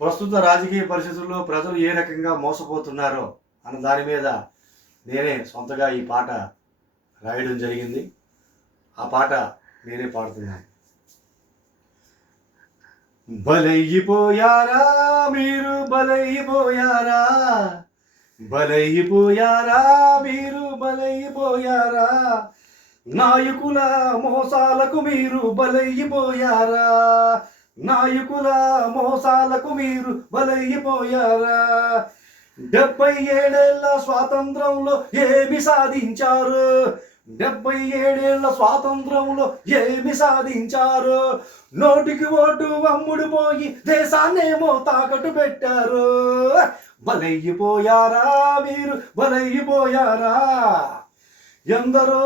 ప్రస్తుత రాజకీయ పరిస్థితుల్లో ప్రజలు ఏ రకంగా మోసపోతున్నారో అన్న దాని మీద నేనే సొంతగా ఈ పాట రాయడం జరిగింది. ఆ పాట నేనే పాడుతున్నాను. బలయ్యిపోయారా మీరు? బలయ్యిపోయారా బలయ్యిపోయారా మీరు? బలయ్యిపోయారా నాయకుల మోసాలకు మీరు బలయ్యిపోయారా నాయకుల మోసాలకు మీరు బలయ్యిపోయారా డెబ్బై ఏడేళ్ళ స్వాతంత్రంలో ఏమి సాధించారు? డెబ్బై ఏడేళ్ళ స్వాతంత్రంలో ఏమి సాధించారు? నోటికి ఓటు అమ్ముడు పోయి దేశాన్నేమో తాకట్టు పెట్టారు. బలయ్యిపోయారా మీరు? బలయ్యిపోయారా ఎందరో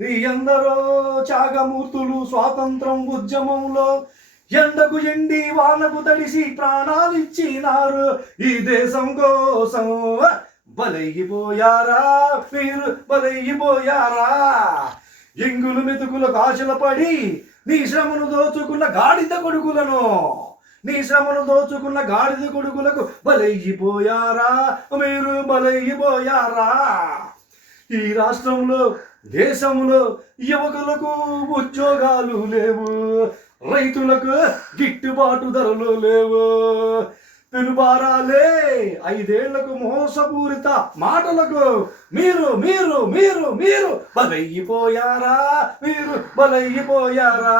ఎందరో త్యాగమూర్తులు స్వాతంత్రం ఉద్యమంలో ఎండకు ఎండి వానకు తడిసి ప్రాణాలిచ్చినారు. ఈ దేశం కోసం బలైపోయారా మీరు? బలైపోయారా ఎంగులు మెతుకులకు కాశల పడి నీ శ్రమను దోచుకున్న గాడిద కొడుకులను నీ శ్రమను దోచుకున్న గాడిద కొడుకులకు బలైపోయారా మీరు బలైపోయారా ఈ రాష్ట్రంలో దేశంలో యువకులకు ఉద్యోగాలు లేవు. రైతులకు గిట్టుబాటు ధరలు లేవు. పెనుబారాలే ఐదేళ్ళకు మోసపూరిత మాటలకు మీరు మీరు మీరు మీరు బలయ్యిపోయారా మీరు బలయ్యిపోయారా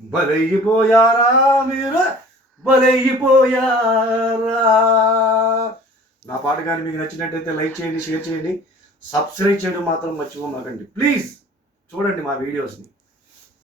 బలయ్యిపోయారా మీరు బలయ్యిపోయారా నా పాట కానీ మీకు నచ్చినట్టయితే లైక్ చేయండి షేర్ చేయండి. సబ్స్క్రైబ్ చేయడం మాత్రం మర్చిపోమాకండి. ప్లీజ్ చూడండి మా వీడియోస్ని.